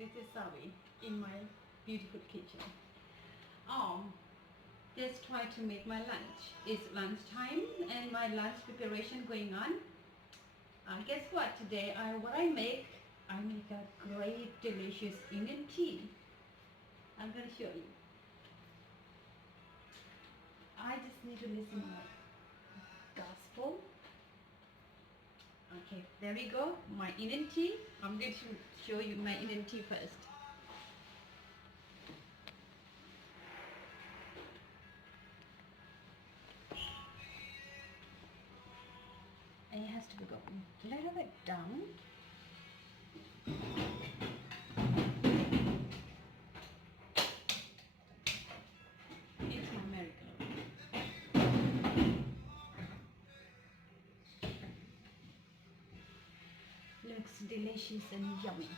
This is Sarvi in my beautiful kitchen. Just try to make my lunch. It's lunchtime and my lunch preparation going on. Guess what? Today what I make a great delicious Indian tea. I'm going to show you. I just need to listen to my gospel. Okay, there we go. My Indian tea. I'm going to show you my Indian tea first. It has to go a little bit down. It's my miracle. Looks delicious and yummy.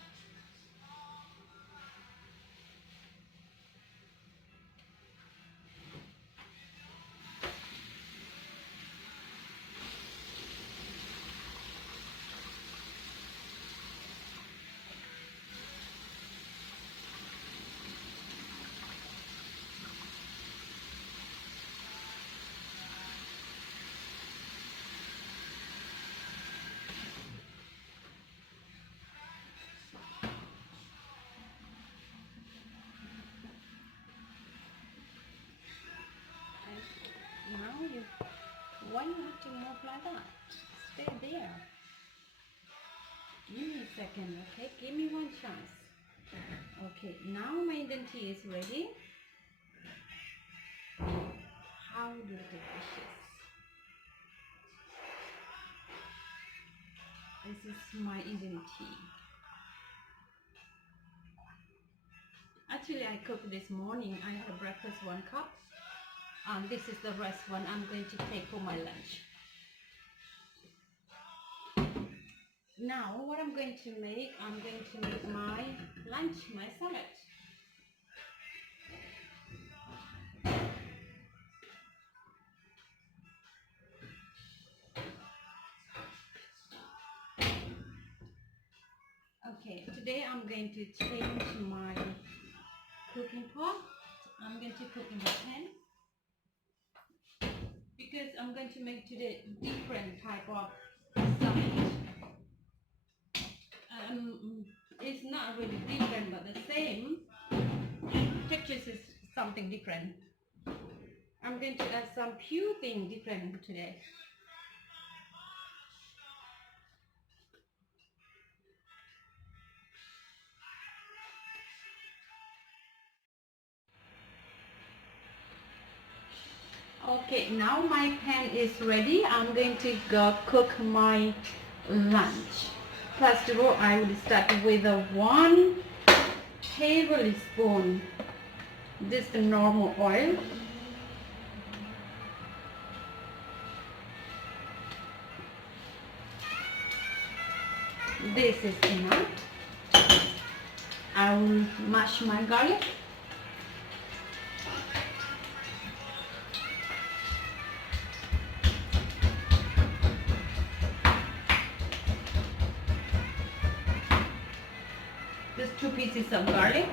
Why you have to move like that? Stay there. Give me a second, okay? Give me one chance. Okay, now my Indian tea is ready. How delicious. This is my Indian tea. Actually, I cooked this morning. I had a breakfast 1 cup. This is the rest one I'm going to take for my lunch. Now, what I'm going to make my lunch, my salad. Okay, today I'm going to change my cooking pot. I'm going to cook in the pan. Because I'm going to make today different type of salad. It's not really different, but the same. Textures is something different. I'm going to add some few things different today. Okay, now my pan is ready. I'm going to go cook my lunch. First of all, I will start with a 1 tablespoon. This is the normal oil. This is enough. I will mash my garlic. Just 2 pieces of garlic.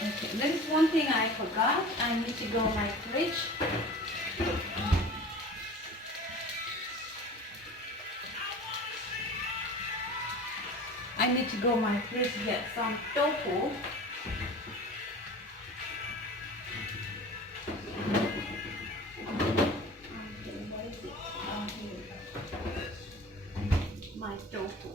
Okay, there is one thing I forgot. I need to go to my fridge. I need to go to my fridge to get some tofu. My tofu.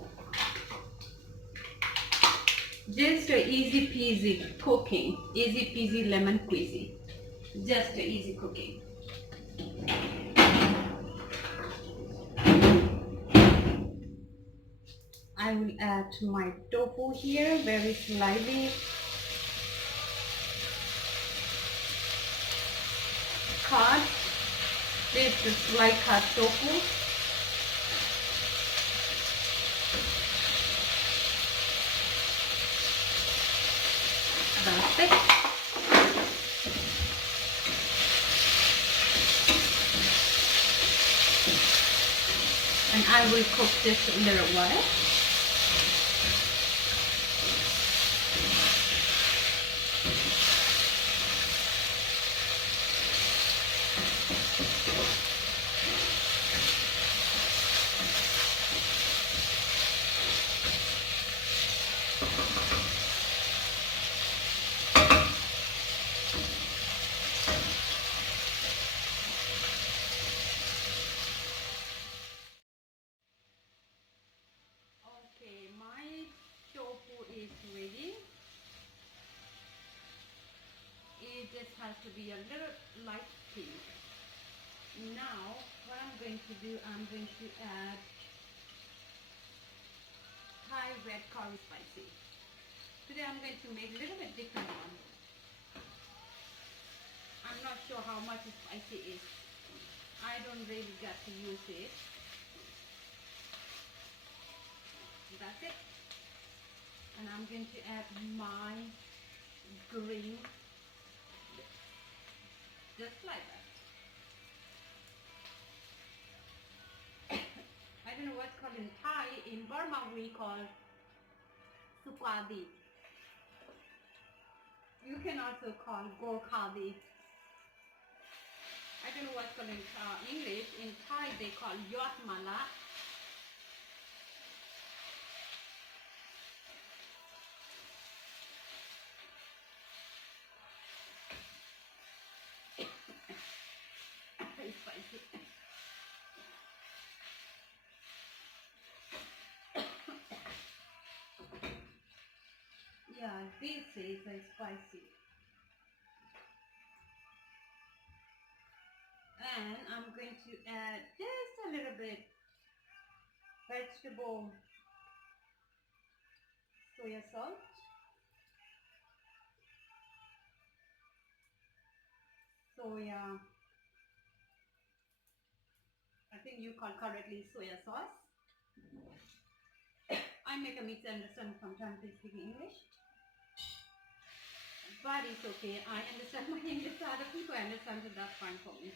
Just a easy peasy cooking, easy peasy lemon squeezy. Just a easy cooking. I will add my tofu here very slightly cut. This is slight cut tofu. That's it. I will cook this a little while. Okay, my tofu is ready. It just has to be a little light pink. Now, what I'm going to do, I'm going to add Thai red curry spicy. Today I'm going to make a little bit different one. I'm not sure how much spicy is. I don't really get to use it. That's it. And I'm going to add my green, just like that. I don't know what's called in Thai. In Burma we call supadi. You can also call gorkhadi. I don't know what's called in English. In Thai they call yot mala. It's spicy. Yeah, this is spicy. And I'm going to add just a little bit vegetable soya salt, soya, I think you call correctly soya sauce. I make a misunderstanding sometimes they speak English, but it's okay. I understand my English, other people understand, so that's fine for me.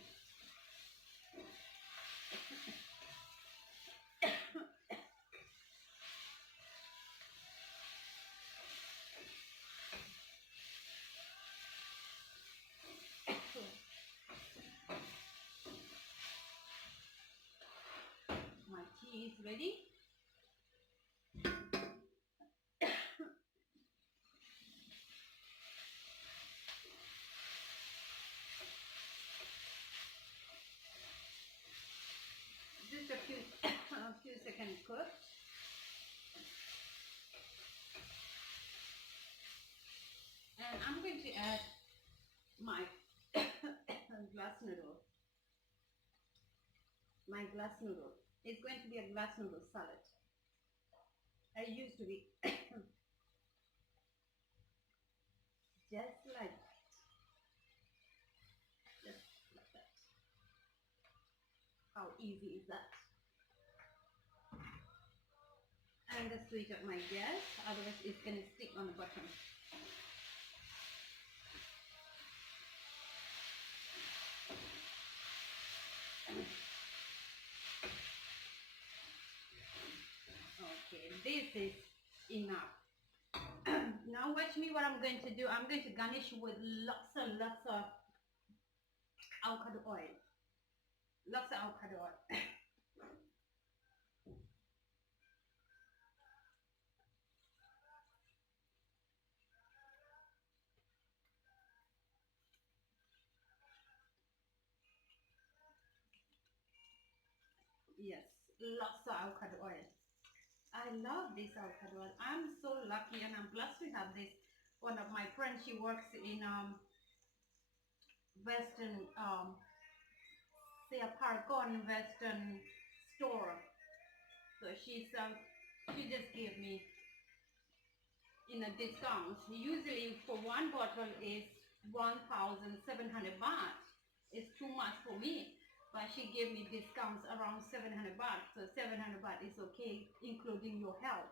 My tea is ready. Just a few seconds cooked. And I'm going to add my glass noodle. My glass noodle. It's going to be a glass noodle salad. I used to be just like that. Just like that. How easy is that? And the switch up my gas, otherwise it's going to stick on the bottom. Okay, this is enough. Now watch me what I'm going to do. I'm going to garnish with lots of avocado oil. Lots of avocado oil. Yes, lots of avocado oil. I love this avocado oil. I'm so lucky and I'm blessed to have this. One of my friends, she works in Western, say a Paragon Western store. So she just gave me in a discount. Usually for one bottle is 1,700 baht. It's too much for me. But she gave me discounts around 700 baht. So 700 baht is okay, including your health.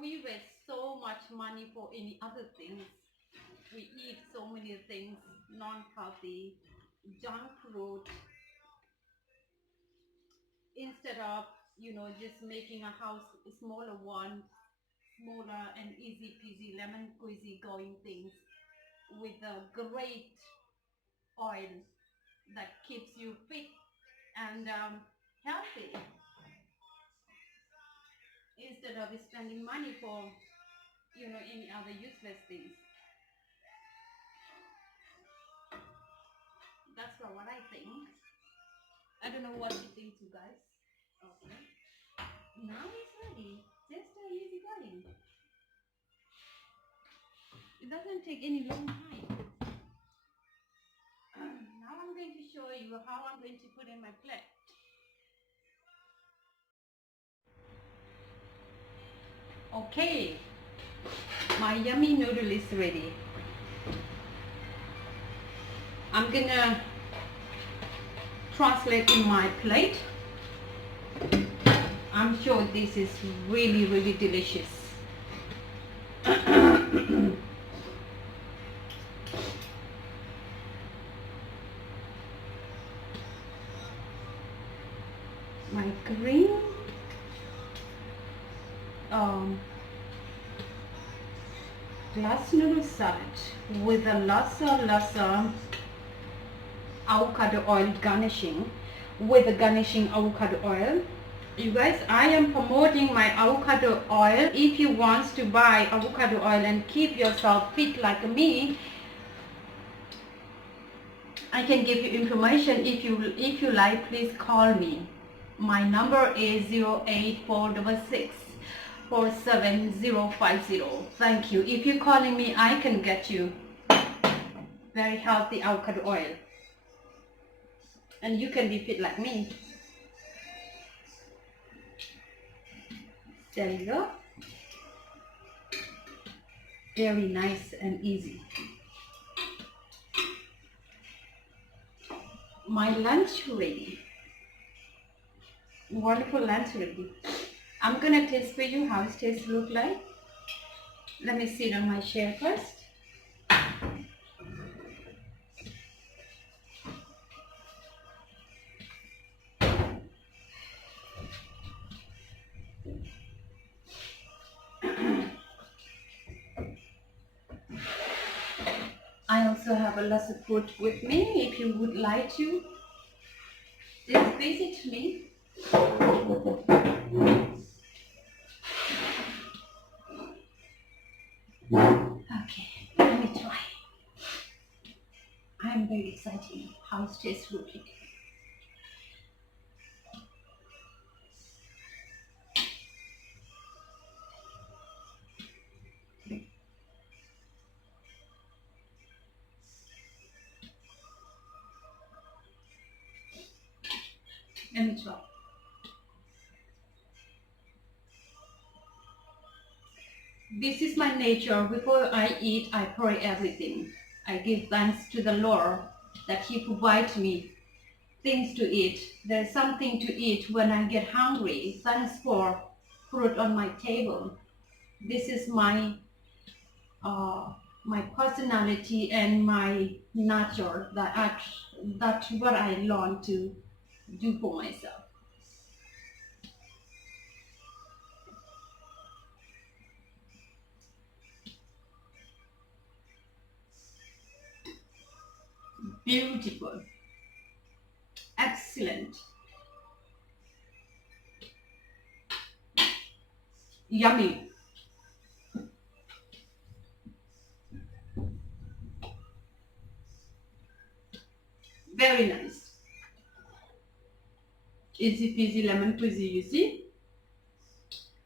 we waste so much money for any other things. We eat so many things, non-healthy, junk food, instead of, just making a house a smaller one, smaller and easy peasy lemon squeezy going things with a great oil that keeps you fit and healthy, instead of spending money for any other useless things. That's what I think. I don't know what you think, you guys. Okay, now it's ready. Just easy going. It doesn't take any long time. Now I'm going to show you how I'm going to put in my plate. Okay, my yummy noodle is ready. I'm gonna translate in my plate. I'm sure this is really, really delicious. My green glass noodle salad with a lots of avocado oil garnishing, with the garnishing avocado oil. You guys, I am promoting my avocado oil. If you want to buy avocado oil and keep yourself fit like me, I can give you information. If you like, please call me. My number is 08466 47050. Thank you. If you're calling me, I can get you very healthy avocado oil, and you can be fit like me. There you go. Very nice and easy. My lunch ready. Wonderful lunch ready. I'm gonna taste for you how it tastes look like. Let me sit on my chair first. I also have a lot of food with me. If you would like to, just visit me. Okay, let me try. I'm very excited how it tastes look like. Let me try. This is my nature. Before I eat, I pray everything. I give thanks to the Lord that He provides me things to eat. There's something to eat when I get hungry. Thanks for fruit on my table. This is my my personality and my nature. That's what I learned to do for myself. Beautiful. Excellent. Yummy. Very nice. Easy peasy lemon squeezy, you see?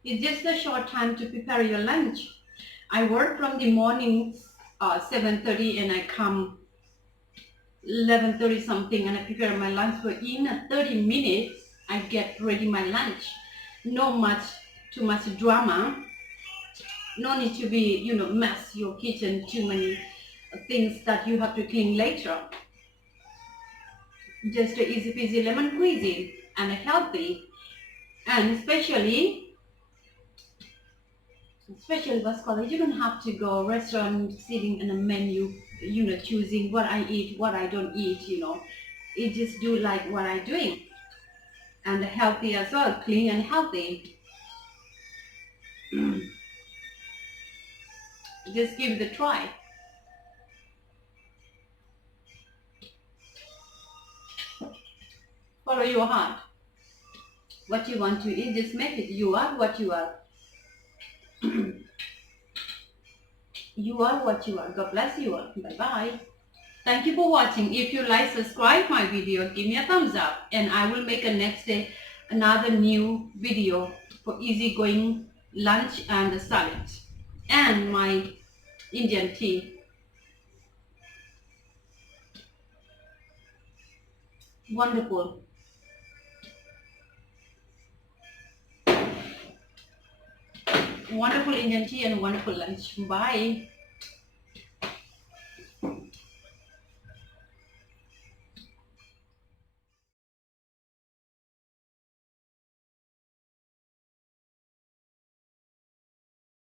It's just a short time to prepare your lunch. I work from the morning 7:30 and I come 11:30 something and I prepare my lunch. So in 30 minutes, I get ready my lunch. No too much drama. No need to be, mess your kitchen, too many things that you have to clean later. Just a easy peasy lemon squeezy and healthy, and especially especially what's called, you don't have to go restaurant sitting in a menu, choosing what I eat, what I don't eat, You just do like what I'm doing. And healthy as well, clean and healthy. Just give it a try. Follow your heart. What you want to eat, just make it. You are what you are. You are what you are. God bless you all. Bye-bye. Thank you for watching. If you like, subscribe my video, give me a thumbs up, and I will make a next day another new video for easygoing lunch and salad and my Indian tea. Wonderful. Wonderful Indian tea and wonderful lunch. Bye.